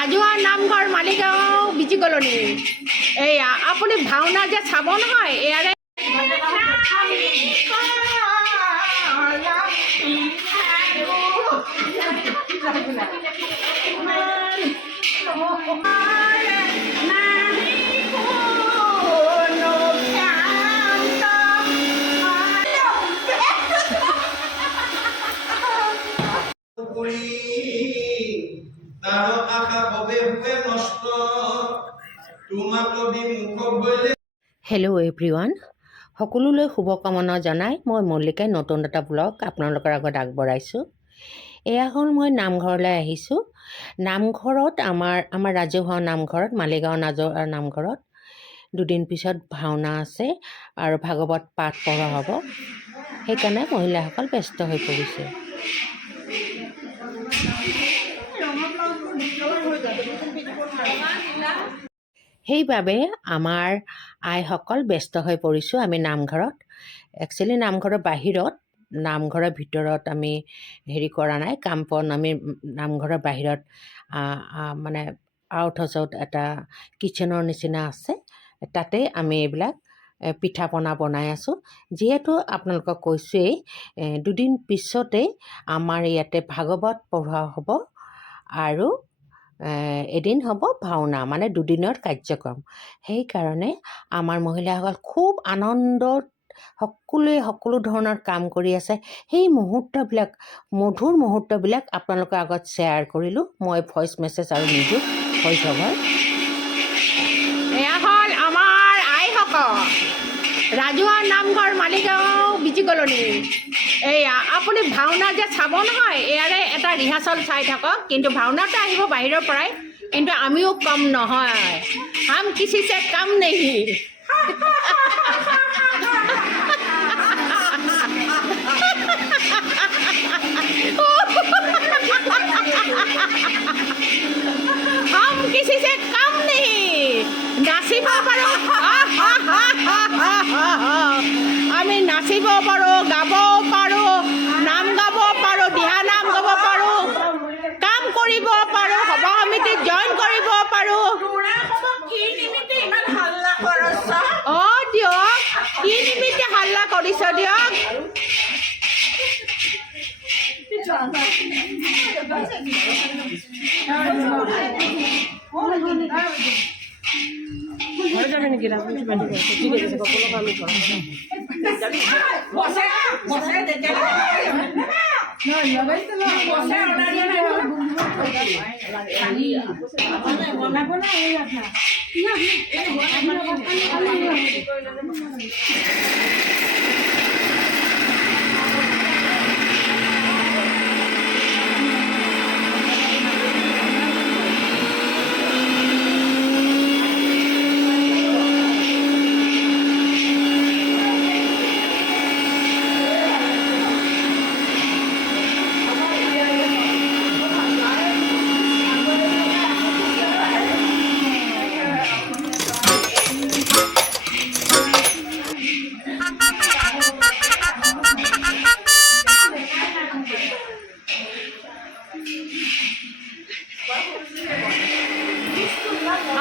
ৰাজহুৱা নামঘৰ Maligaon B G colony. এয়া আপুনি ভাওনা যে চাব নহয় ইয়াৰে হেল্ল' এভৰিৱান, সকলোলৈ শুভকামনা জনাই মই মল্লিকাই নতুন এটা ব্লগ আপোনালোকৰ আগত আগবঢ়াইছোঁ। এয়া হ'ল মই নামঘৰলৈ আহিছোঁ। নামঘৰত আমাৰ ৰাজহুৱা নামঘৰত মালিগাঁও নামঘৰত দুদিন পিছত ভাওনা আছে আৰু ভাগৱত পাঠ পঢ়া হ'ব। সেইকাৰণে মহিলাসকল ব্যস্ত হৈ পৰিছে। সেইবাবে আমাৰ আইসকল ব্যস্ত হৈ পৰিছোঁ আমি নামঘৰত। একচুৱেলি নামঘৰৰ বাহিৰত, নামঘৰৰ ভিতৰত আমি হেৰি কৰা নাই, কাম বন আমি নামঘৰৰ বাহিৰত মানে আউট হাউচত এটা কিটচেনৰ নিচিনা আছে, তাতে আমি এইবিলাক পিঠা পনা বনাই আছোঁ। যিহেতু আপোনালোকক কৈছোঁৱেই দুদিন পিছতেই আমাৰ ইয়াতে ভাগৱত পঢ়োৱা হ'ব আৰু এদিন হ'ব ভাওনা, মানে দুদিনৰ কাৰ্যক্ৰম। সেইকাৰণে আমাৰ মহিলাসকল খুব আনন্দত সকলোৱে সকলো ধৰণৰ কাম কৰি আছে। সেই মুহূৰ্তবিলাক, মধুৰ মুহূৰ্তবিলাক আপোনালোকৰ আগত শ্বেয়াৰ কৰিলোঁ মই ভইচ মেছেজ আৰু নিদিওঁ ভইচ অভাৰ। এয়া হ'ল আমাৰ আইসকল, ৰাজহুৱা নামঘৰ মালিগাঁও বিজি কলনী। এয়া আপুনি ভাওনা যে চাব নহয় ইয়াৰে এটা ৰিহাৰ্চল চাই থাকক। কিন্তু ভাওনাটো আহিব বাহিৰৰ পৰাই, কিন্তু আমিও কম নহয়। হাম কিছি সে কাম নেহি। হাম কিছি সে কাম নেহি। নাচিব পাৰোঁ, আমি নাচিব পাৰোঁ, গাব পাৰোঁ, নাম গাব পাৰোঁ, দিহা নাম গাব পাৰোঁ, কাম কৰিব পাৰোঁ, সভা সমিতিত জইন কৰিব পাৰোঁ। অঁ দিয়ক, কি নিমিত্তে হাল্লা কৰিছ দিয়ক।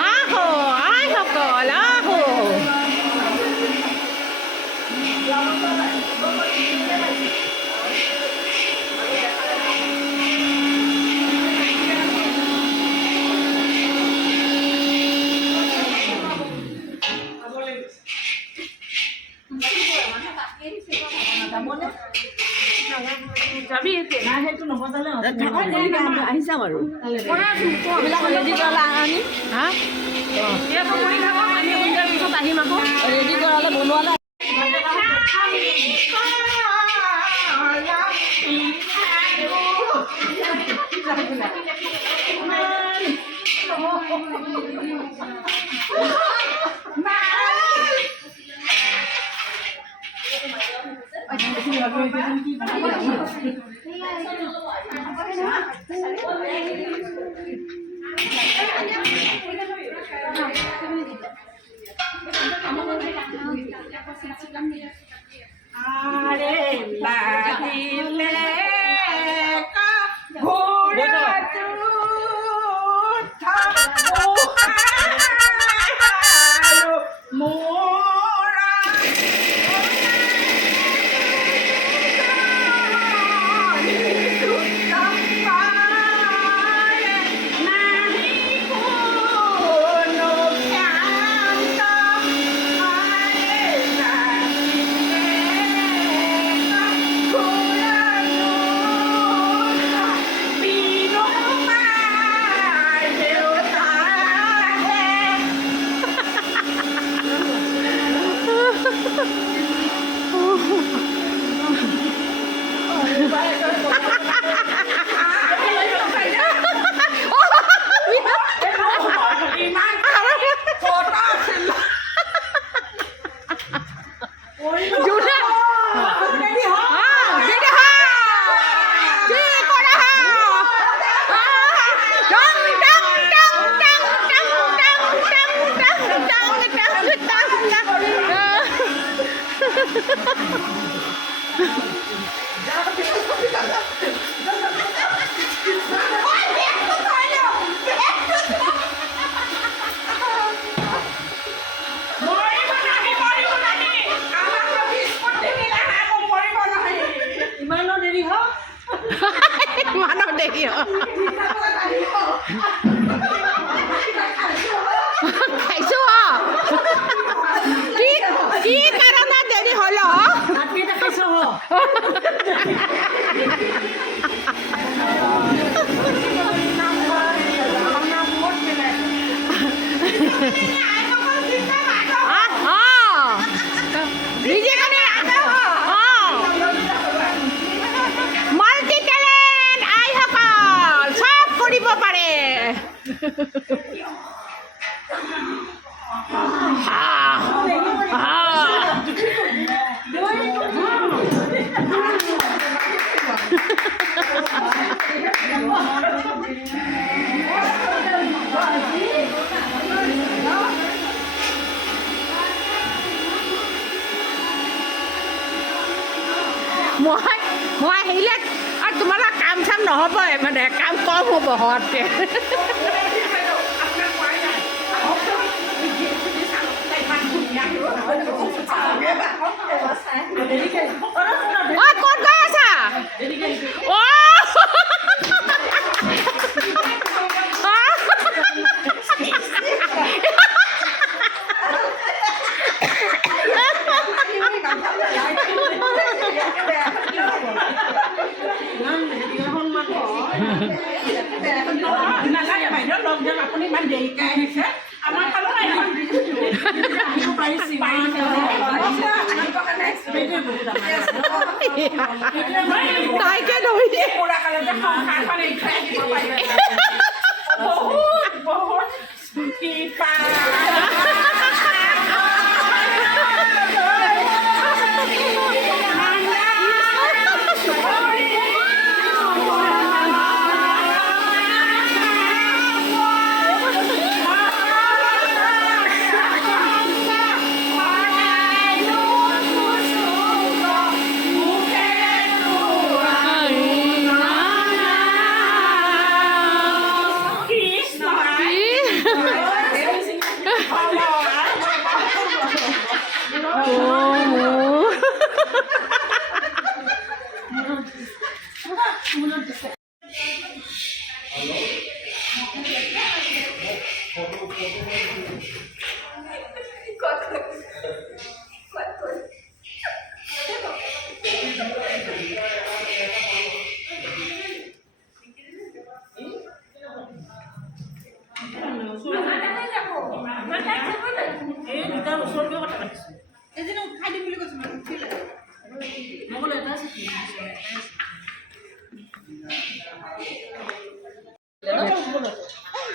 আহো আইসকল আহো। যাবি সেইটো নবজালে আহি যাম আৰু আনি হা পিছত আহিম আকৌ ৰেডি কৰালে বনোৱালে। মাল্টি টেলেণ্ট আইসকল চব কৰিব পাৰে। মই আহিলে আৰু তোমালোকৰ কাম চাম নহ'বই, মানে কাম কম হ'ব হোৱাতকৈ। ক'ত গৈ আছা? আপুনি ইমান দেৰিকৈ আহিছে আমাৰ ফালৰ তাইকে ধৰিছে।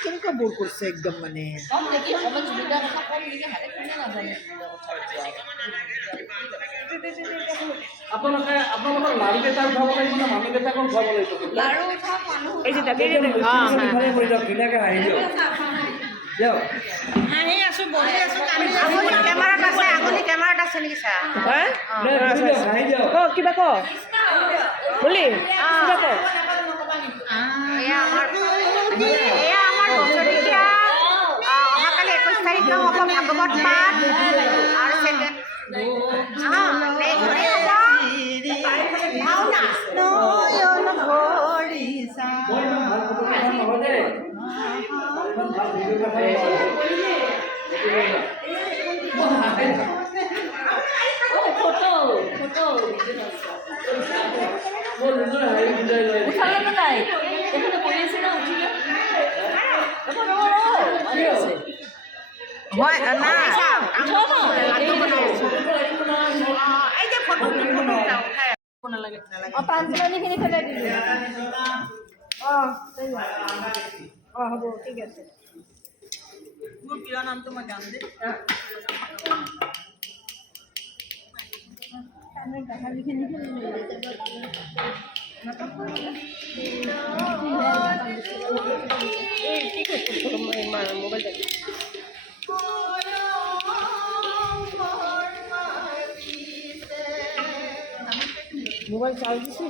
কেনেকুৱা বোৰ কৰিছে একদম মানে আপোনালোকৰ লাৰু কেইটা উঠাব লাগিব না মানুহ কেইটাকো উঠাব লাগিব ধুনীয়াকৈ হাঁহি দিয়ক কেমেৰাত আছে নেকি ছাৰ? হাঁহি দিয়ক কিবা ক বুলি কিবা ক এয়া আমাৰ বছৰেকীয়া অহাকালি 21 তাৰিখে হ'ব ভাগৱত পাঠ আৰু ছেকেণ্ড ভাওনা। এই যে ফটো পাঞ্চলানীখিনি পেলাই দিলোঁ হ'ব ঠিক আছে মোৰ প্ৰিয় নামটো মই গাম দেই মোবাইল চার্জ দিছি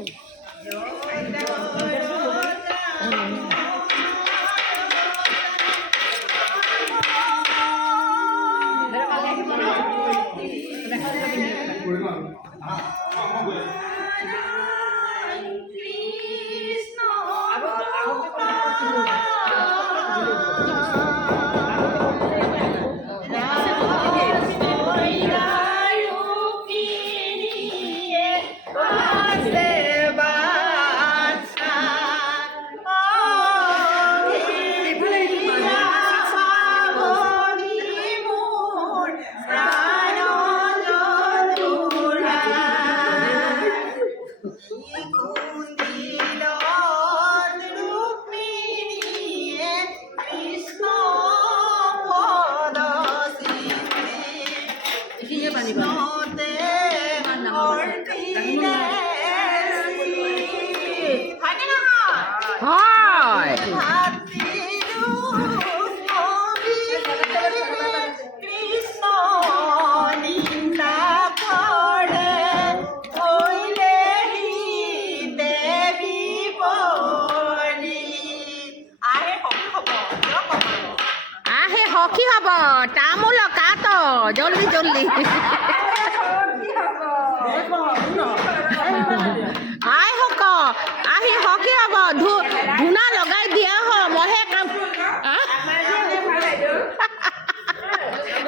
সখী হ'ব তামোল কাট জলদি জলদি আইসকল আহি সখী হ'ব ধূনা লগাই দিয়া মইহে কাম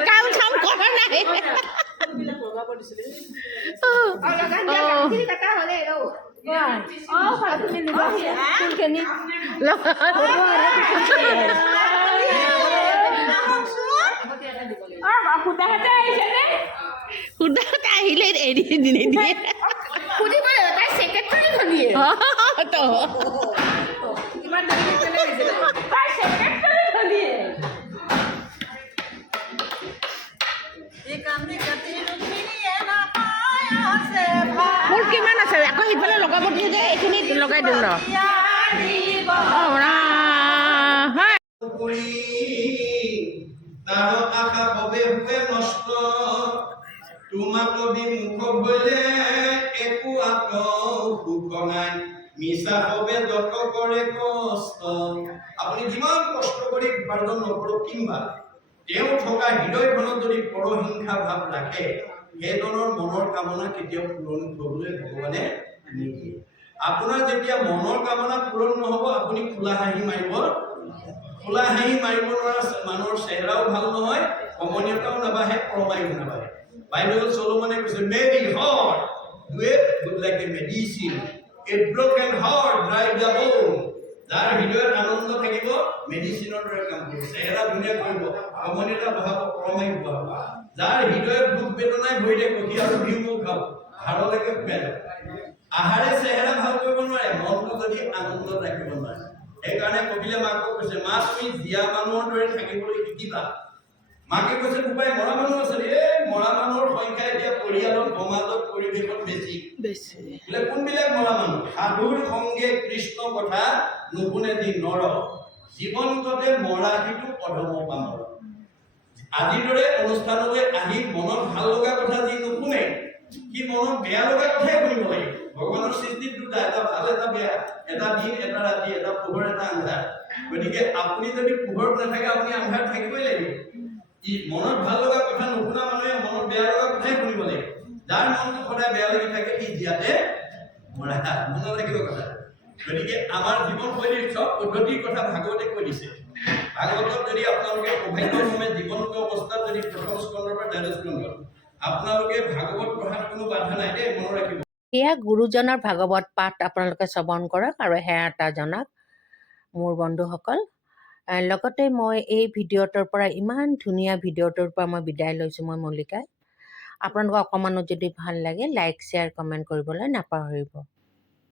কাম চাম কৰা নাই সুদাতে আহিলে এৰি নিদিয়ে মোৰ কিমান আছে আকৌ সিফালে লগাব দিয়ে যে এইখিনি লগাই দিম ৰ তার আশা হবে হুয়ে নষ্ট তোমাক বিমুখ হইলে একো আত সুখ নাই মিছা হবে যত করে কষ্ট আপুনি যিমান কষ্ট কৰি উপাৰ্জন নকৰক কিংবা তেওঁ থকা হৃদয়খনত যদি পৰহিংসা ভাৱ ৰাখে সেইজনৰ মনৰ কামনা কেতিয়াও পূৰণ কৰিবলৈ ভগৱানে নিদিয়ে আপোনাৰ যেতিয়া মনৰ কামনা পূৰণ নহ'ব আপুনি খোলা হাঁহি মাৰিব নোৱাৰা মানুহৰ চেহেৰাও ভাল নহয় কমনীয়তাও নাবাঢ়ে পৰমায়ু নাবাঢ়ে বাইবেলত চলোমনে কৈছে may be heart do it like a medicine A broken heart dry the bone যাৰ হৃদয়ত আনন্দ থাকিব মেডিচিনৰ দৰে কাম কৰিব চেহেৰা ধুনীয়া কৰিব কমনীয়তা বঢ়াব পৰমায়ু বঢ়াব যাৰ হৃদয়ত দুখ বেদনাই ভৰি থাকিব সি আৰু ভিমুখ খাব হাড়লৈকে শুকাই যাব আহাৰে চেহেৰা ভাল কৰিব নোৱাৰে মনটো যদি আনন্দত ৰাখিব নোৱাৰে সেইকাৰণে কপিলে মাকক কৈছে মা তুমি জীয়া মানুহৰ দৰে থাকিবলৈ শিকিবা মাকে কৈছে উপায় মৰা মানুহ আছে মৰা মানুহৰ সংখ্যা এতিয়া পৰিয়ালত সমাজত পৰিৱেশত বেছি বোলে কোনবিলাক মৰা মানুহ সাধুৰ সংগে কৃষ্ণ কথা নুশুনে যি নৰ জীৱন্ততে মৰা সিটো অধম পামৰ আজিৰ দৰে অনুষ্ঠানলৈ আহি মনত ভাল লগা কথা যি নুশুনে সি মনত বেয়া লগা কথাই শুনিব লাগে ভগৱানৰ সৃষ্টিত দুটা এটা ভাল এটা বেয়া এটা দিন এটা ৰাতি এটা পোহৰ এটা আন্ধাৰ গতিকে আপুনি যদি পোহৰত নাথাকে আপুনি আন্ধাৰ থাকিবই লাগিব মনত ভাল লগা কথা নুশুনা মানুহে মনত বেয়া লগা কথাই শুনিব লাগে যাৰ মনটো সদায় বেয়া লাগি থাকে সি জীয়াতে মৰা মনত ৰাখিব কথা গতিকে আমাৰ জীৱনশৈলীৰ চব পদ্ধতিৰ কথা ভাগৱতে কৈ দিছে ভাগৱতত যদি আপোনালোকে সৌভাগ্যক্ৰমে জীৱন্ত অৱস্থাত যদি প্ৰথম স্কন্ধৰ পৰা দ্বাদশ স্কন্ধ আপোনালোকে ভাগৱত পঢ়াত কোনো বাধা নাই দেই মনত ৰাখিব সেয়া গুৰুজনৰ ভাগৱত পাঠ আপোনালোকে শ্ৰৱণ কৰক আৰু সেয়া এটা জনাক মোৰ বন্ধুসকল লগতে মই এই ভিডিঅ'টোৰ পৰা ইমান ধুনীয়া ভিডিঅ'টোৰ পৰা মই বিদায় লৈছোঁ মই মল্লিকাই আপোনালোকক অকণমানো যদি ভাল লাগে লাইক শ্বেয়াৰ কমেণ্ট কৰিবলৈ নাপাহৰিব